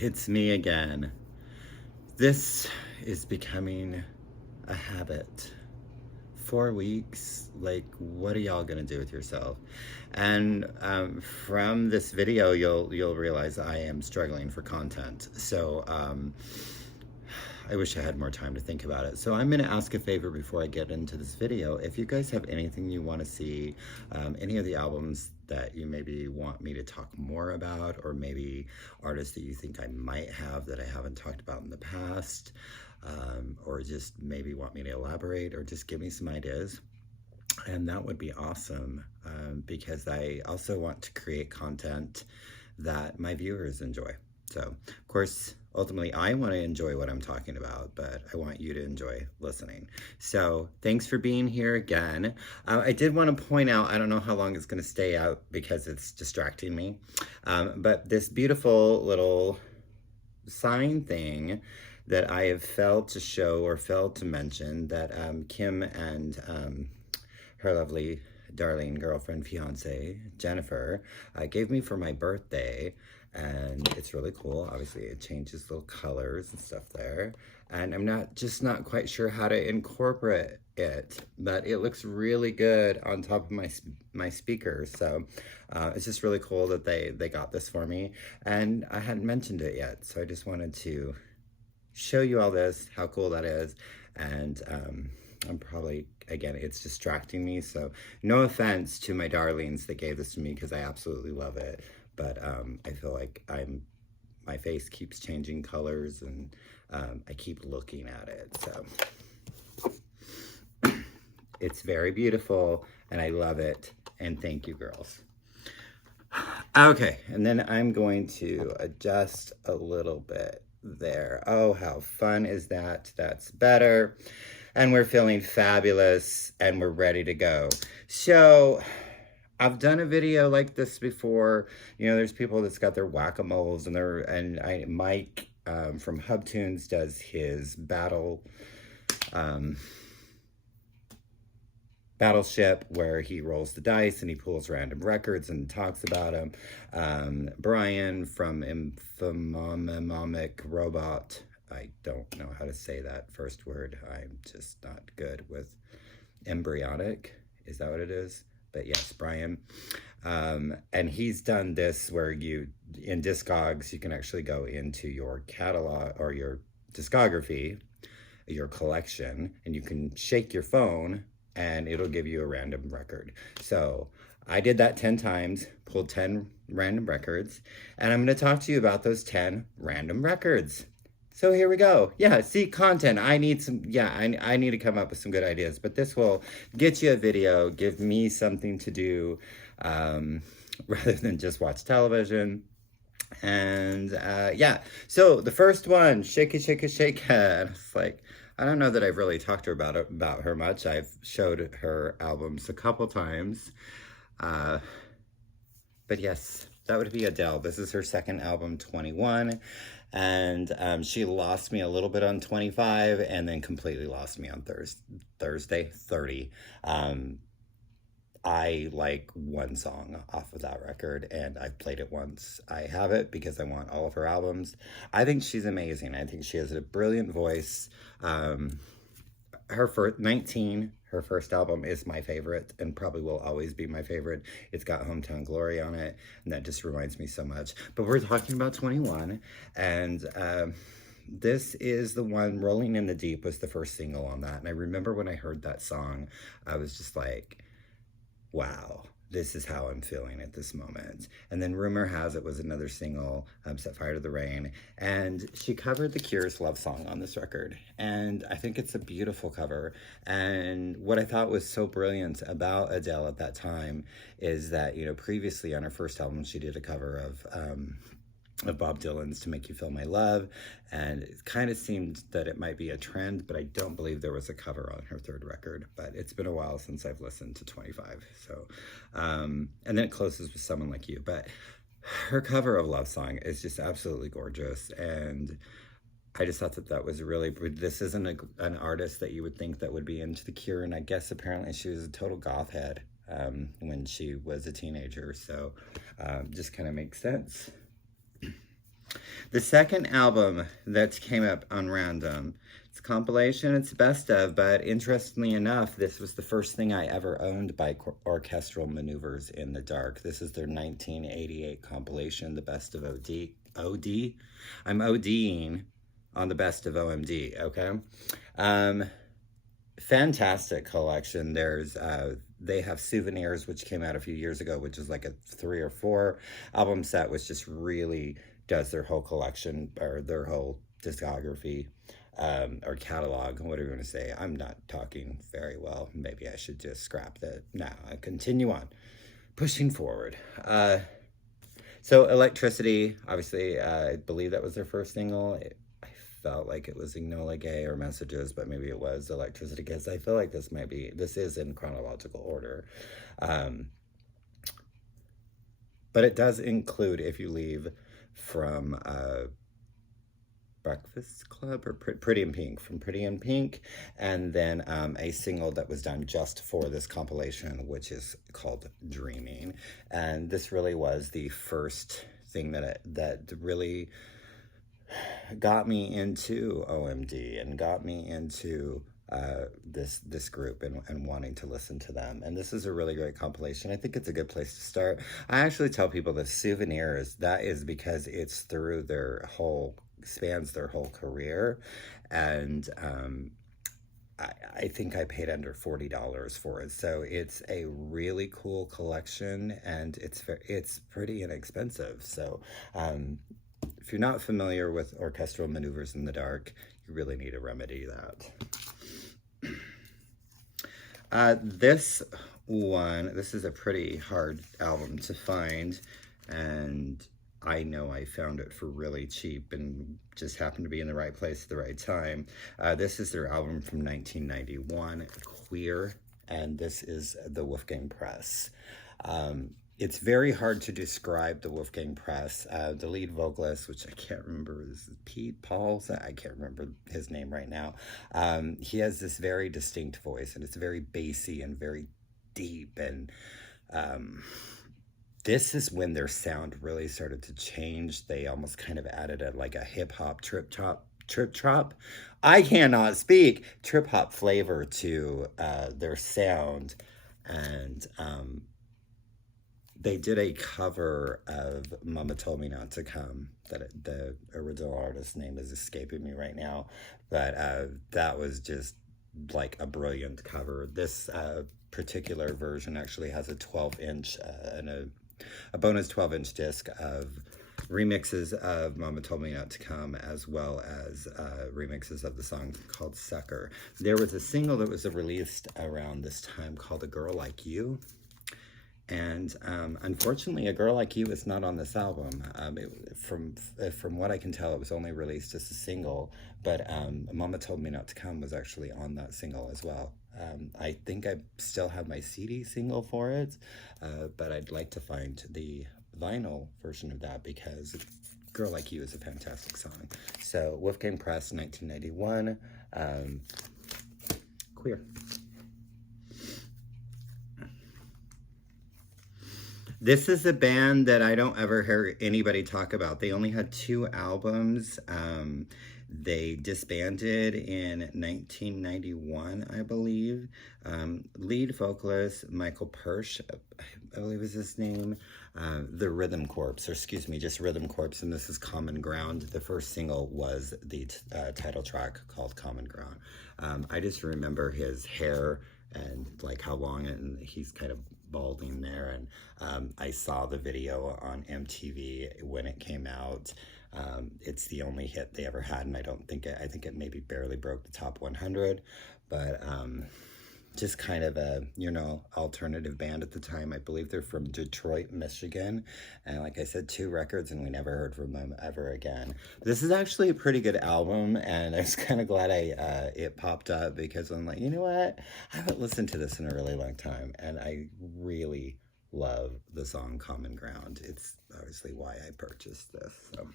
It's me again. This is becoming a habit. 4 weeks, like, what are y'all gonna do with yourself? And from this video, you'll realize I am struggling for content. So I wish I had more time to think about it. So I'm gonna ask a favor before I get into this video. If you guys have anything you want to see, any of the albums that you maybe want me to talk more about, or maybe artists that you think I might have that I haven't talked about in the past, or just maybe want me to elaborate, or just give me some ideas, and that would be awesome, because I also want to create content that my viewers enjoy. So, of course, ultimately, I want to enjoy what I'm talking about, but I want you to enjoy listening. So, thanks for being here again. I did want to point out, I don't know how long it's going to stay out because it's distracting me, but this beautiful little sign thing that I have failed to show or failed to mention that Kim and her lovely darling girlfriend, fiance, Jennifer, gave me for my birthday. And it's really cool. Obviously, it changes little colors and stuff there. And I'm not quite sure how to incorporate it, but it looks really good on top of my speakers. So it's just really cool that they got this for me. And I hadn't mentioned it yet, so I just wanted to show you all this, how cool that is. And I'm probably, again, it's distracting me, so no offense to my darlings that gave this to me, because I absolutely love it. But I feel like my face keeps changing colors, and I keep looking at it. So it's very beautiful, and I love it. And thank you, girls. Okay, and then I'm going to adjust a little bit there. Oh, how fun is that? That's better. And we're feeling fabulous, and we're ready to go. So I've done a video like this before. You know, there's people that's got their whack-a-moles, and Mike from HubTunes does his battleship, where he rolls the dice and he pulls random records and talks about them. Brian from Infomamic Robot, I don't know how to say that first word. I'm just not good with embryonic. Is that what it is? But yes, Brian. And he's done this where in Discogs, you can actually go into your catalog or your discography, your collection, and you can shake your phone and it'll give you a random record. So I did that 10 times, pulled 10 random records, and I'm going to talk to you about those 10 random records. So here we go. Yeah, see, content. I need I need to come up with some good ideas, but this will get you a video, give me something to do, rather than just watch television. And yeah, so the first one, Shake It, Shake It, Shake It. It's like, I don't know that I've really talked to her about her much. I've showed her albums a couple times. But yes, that would be Adele. This is her second album, 21. And she lost me a little bit on 25, and then completely lost me on Thursday, 30. I like one song off of that record, and I've played it once. I have it because I want all of her albums. I think she's amazing. I think she has a brilliant voice. Her first 19, her first album, is my favorite and probably will always be my favorite. It's got Hometown Glory on it, and that just reminds me so much. But we're talking about 21, and this is the one. Rolling in the Deep was the first single on that. And I remember when I heard that song, I was just like, wow, this is how I'm feeling at this moment. And then Rumor Has It was another single, Set Fire to the Rain. And she covered The Cure's Love Song on this record. And I think it's a beautiful cover. And what I thought was so brilliant about Adele at that time is that, you know, previously on her first album, she did a cover of Bob Dylan's To Make You Feel My Love, and it kind of seemed that it might be a trend, but I don't believe there was a cover on her third record. But it's been a while since I've listened to 25. So and then it closes with Someone Like You. But her cover of Love Song is just absolutely gorgeous, and I just thought that was really, this isn't an artist that you would think that would be into The Cure, and I guess apparently she was a total goth head when she was a teenager, so just kind of makes sense. The second album that came up on random, it's a compilation, it's best of, but interestingly enough, this was the first thing I ever owned by Orchestral Maneuvers in the Dark. This is their 1988 compilation, the best of OD. I'm ODing on the best of OMD, okay? Fantastic collection. There's they have Souvenirs, which came out a few years ago, which is like a 3 or 4 album set, which just really does their whole collection or their whole discography or catalog, whatever you want to say. I'm not talking very well. Maybe I should just scrap that. Now I continue on, pushing forward. So Electricity, obviously, I believe that was their first single. I felt like it was Enola Gay or Messages, but maybe it was Electricity, because I feel like this is in chronological order. But it does include If You Leave from Breakfast Club or Pretty in Pink, from Pretty in Pink, and then a single that was done just for this compilation, which is called Dreaming. And this really was the first thing that really got me into OMD and got me into this group and wanting to listen to them. And this is a really great compilation. I think it's a good place to start. I actually tell people the Souvenirs, that is because it's through spans their whole career. And I think I paid under $40 for it. So it's a really cool collection, and it's pretty inexpensive. So if you're not familiar with Orchestral Maneuvers in the Dark, you really need to remedy that. This is a pretty hard album to find, and I know I found it for really cheap and just happened to be in the right place at the right time. This is their album from 1991, Queer, and this is the Wolfgang Press. It's very hard to describe the Wolfgang Press. The lead vocalist, which I can't remember, is Paul? I can't remember his name right now. He has this very distinct voice, and it's very bassy and very deep. And this is when their sound really started to change. They almost kind of added a hip-hop trip-hop. I cannot speak. Trip-hop flavor to their sound. And they did a cover of Mama Told Me Not to Come. The original artist's name is escaping me right now. But that was just like a brilliant cover. This particular version actually has a 12-inch and a bonus 12-inch disc of remixes of Mama Told Me Not to Come, as well as remixes of the song called Sucker. There was a single that was released around this time called A Girl Like You. And unfortunately, A Girl Like You is not on this album. From what I can tell, it was only released as a single, but Mama Told Me Not to Come was actually on that single as well. I think I still have my CD single for it, but I'd like to find the vinyl version of that, because Girl Like You is a fantastic song. So Wolfgang Press, 1991, Queer. This is a band that I don't ever hear anybody talk about. They only had 2 albums. They disbanded in 1991, I believe. Lead vocalist, Michael Persch, I believe is his name. The Rhythm Corps, or excuse me, just Rhythm Corps, and this is Common Ground. The first single was the title track called Common Ground. I just remember his hair and like how long, and he's kind of balding there. And I saw the video on MTV when it came out. It's the only hit they ever had, and I think it maybe barely broke the top 100, but just kind of a, alternative band at the time. I believe they're from Detroit, Michigan, and like I said, 2 records, and we never heard from them ever again. This is actually a pretty good album, and I was kind of glad it popped up, because I'm like, you know what? I haven't listened to this in a really long time, and I really love the song Common Ground. It's obviously why I purchased this. So.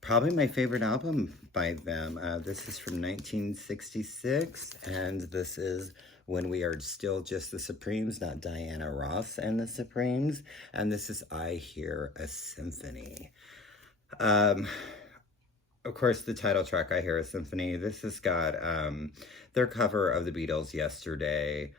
Probably my favorite album by them. This is from 1966, and this is When We Are Still Just the Supremes, not Diana Ross and the Supremes, and this is I Hear a Symphony. Of course, the title track I hear is Symphony. This has got their cover of the Beatles' Yesterday,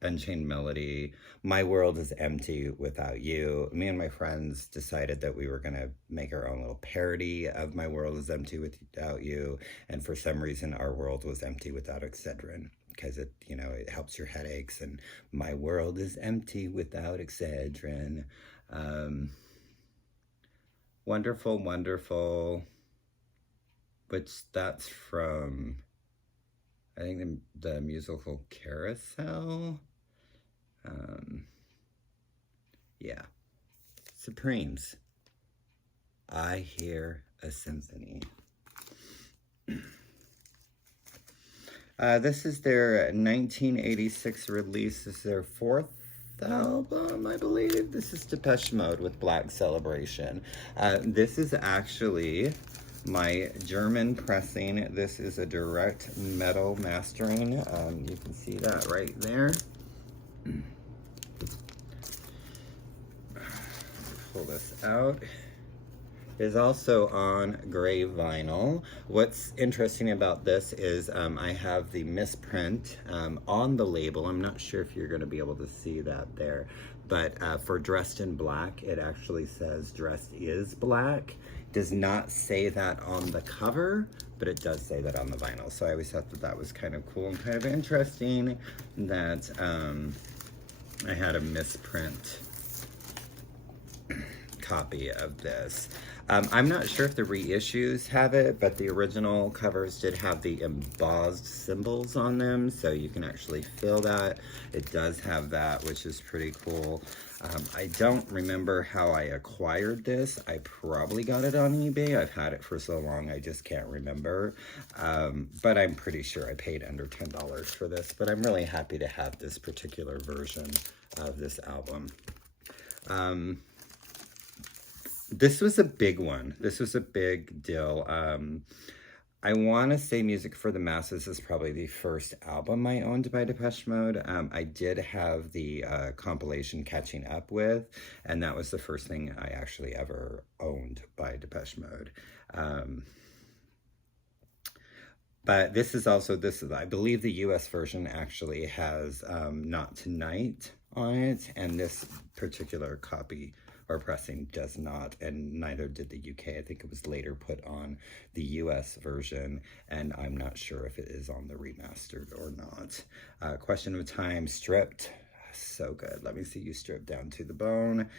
Unchained Melody, My World is Empty Without You. Me and my friends decided that we were going to make our own little parody of My World is Empty Without You, and for some reason our world was empty without Excedrin, because it, you know, it helps your headaches, and my world is empty without Excedrin. Wonderful, Wonderful, which that's from, I think, the musical Carousel. Yeah. Supremes. I Hear a Symphony. This is their 1986 release. This is their fourth album, I believe. This is Depeche Mode with Black Celebration. This is actually my German pressing. This is a direct metal mastering. You can see that right there. Pull this out. It is also on gray vinyl. What's interesting about this is I have the misprint on the label. I'm not sure if you're going to be able to see that there, but for Dressed in Black, it actually says Dressed is Black. Does not say that on the cover, but it does say that on the vinyl. So I always thought that that was kind of cool and kind of interesting that I had a misprint copy of this. I'm not sure if the reissues have it, but the original covers did have the embossed symbols on them, so you can actually feel that. It does have that, which is pretty cool. I don't remember how I acquired this. I probably got it on eBay. I've had it for so long, I just can't remember. But I'm pretty sure I paid under $10 for this, but I'm really happy to have this particular version of this album. This was a big one. This was a big deal. I want to say Music for the Masses is probably the first album I owned by Depeche Mode. I did have the compilation Catching Up With, and that was the first thing I actually ever owned by Depeche Mode. But this is also, I believe the US version actually has Not Tonight on it, and this particular copy or pressing does not, and neither did the UK. I think it was later put on the US version, and I'm not sure if it is on the remastered or not. Question of Time, Stripped. So good. Let me see you stripped down to the bone.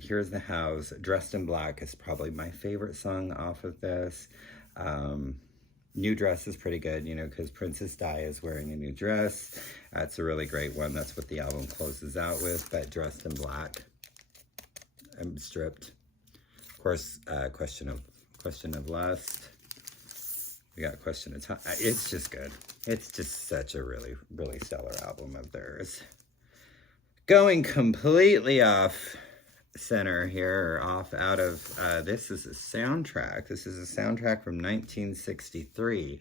Here's the House. Dressed in Black is probably my favorite song off of this. New Dress is pretty good, you know, because Princess Di is wearing a new dress. That's a really great one. That's what the album closes out with, but Dressed in Black, I'm Stripped. Of course, Question of Lust. We got Question of Time. It's just good. It's just such a really, really stellar album of theirs. Going completely off center here, or off out of, this is a soundtrack. This is a soundtrack from 1963.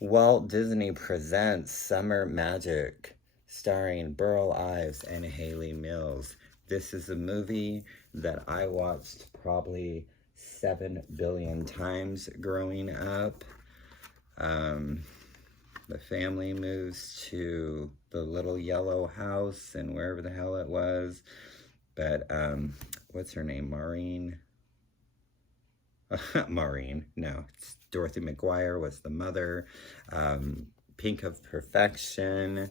Walt Disney Presents Summer Magic, starring Burl Ives and Haley Mills. This is a movie that I watched probably 7 billion times growing up. The family moves to the little yellow house and wherever the hell it was. But, what's her name? Maureen? Maureen, no. It's Dorothy McGuire was the mother. Pink of Perfection.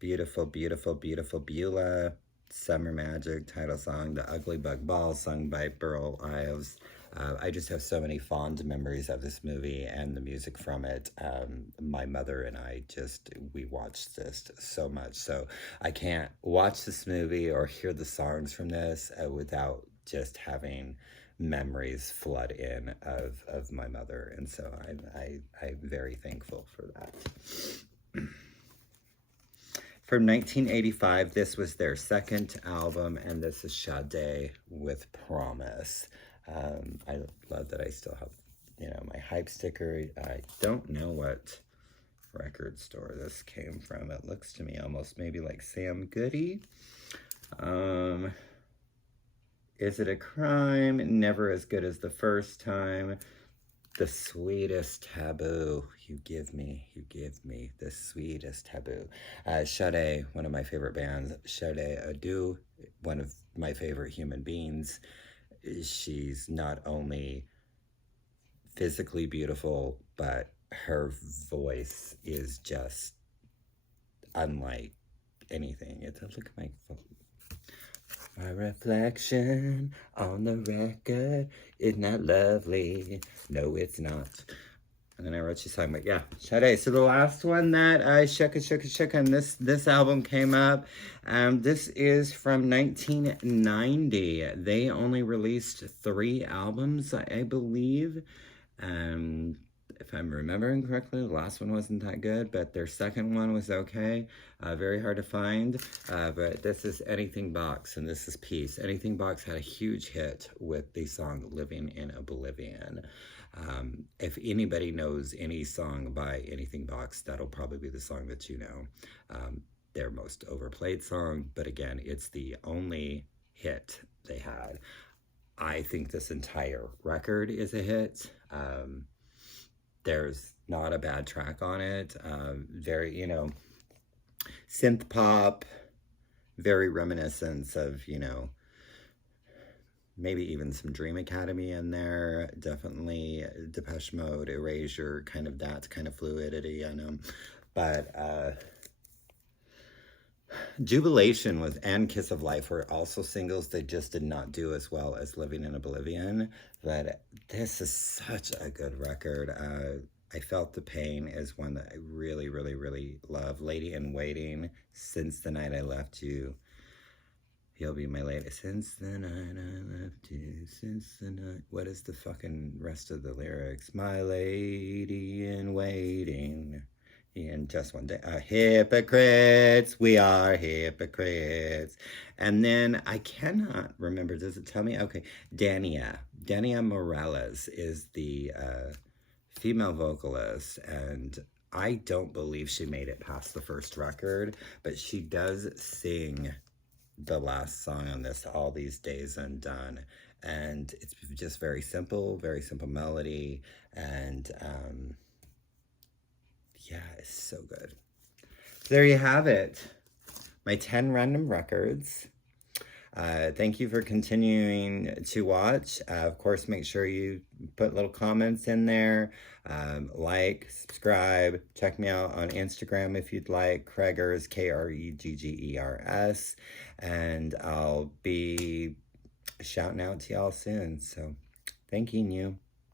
Beautiful, Beautiful, Beautiful Beulah. Summer Magic, title song. The Ugly Bug Ball, sung by Burl Ives. I just have so many fond memories of this movie and the music from it. My mother and I we watched this so much. So I can't watch this movie or hear the songs from this without just having memories flood in of my mother. And so I'm very thankful for that. From 1985, this was their second album, and this is Sade with Promise. I love that I still have, you know, my hype sticker. I don't know what record store this came from. It looks to me almost maybe like Sam Goody. Is It a Crime? Never As Good as the First Time. The Sweetest Taboo. You give me the sweetest taboo. Sade, one of my favorite bands. Sade Adu, one of my favorite human beings. She's not only physically beautiful, but her voice is just unlike anything. It's a look at my phone. My reflection on the record is not lovely. No, it's not. And then I wrote you a song, but yeah, Sade. So the last one that I shook and this album came up. This is from 1990. They only released 3 albums, I believe. If I'm remembering correctly, the last one wasn't that good, but their second one was okay. Very hard to find, but this is Anything Box, and this is Peace. Anything Box had a huge hit with the song Living in Oblivion. If anybody knows any song by Anything Box, that'll probably be the song that you know. Their most overplayed song, but again, it's the only hit they had. I think this entire record is a hit. There's not a bad track on it. Very, you know, synth pop, very reminiscent of, you know, maybe even some Dream Academy in there. Definitely Depeche Mode, Erasure, kind of that kind of fluidity, I know. But Jubilation was and Kiss of Life were also singles. They just did not do as well as Living in Oblivion. But this is such a good record. I Felt the Pain is one that I really, really, really love. Lady in Waiting, Since the Night I Left You. You'll be my lady. Since the night I left you, since the night. What is the fucking rest of the lyrics? My lady in waiting. In just one day. Hypocrites, we are hypocrites. And then I cannot remember, does it tell me? Okay, Dania Morales is the female vocalist, and I don't believe she made it past the first record, but she does sing the last song on this, All These Days Undone. And it's just very simple melody, and yeah, it's so good. There you have it. My 10 random records. Thank you for continuing to watch. Of course, make sure you put little comments in there. Like, subscribe. Check me out on Instagram if you'd like. Kreggers, Kreggers. And I'll be shouting out to y'all soon. So, thanking you.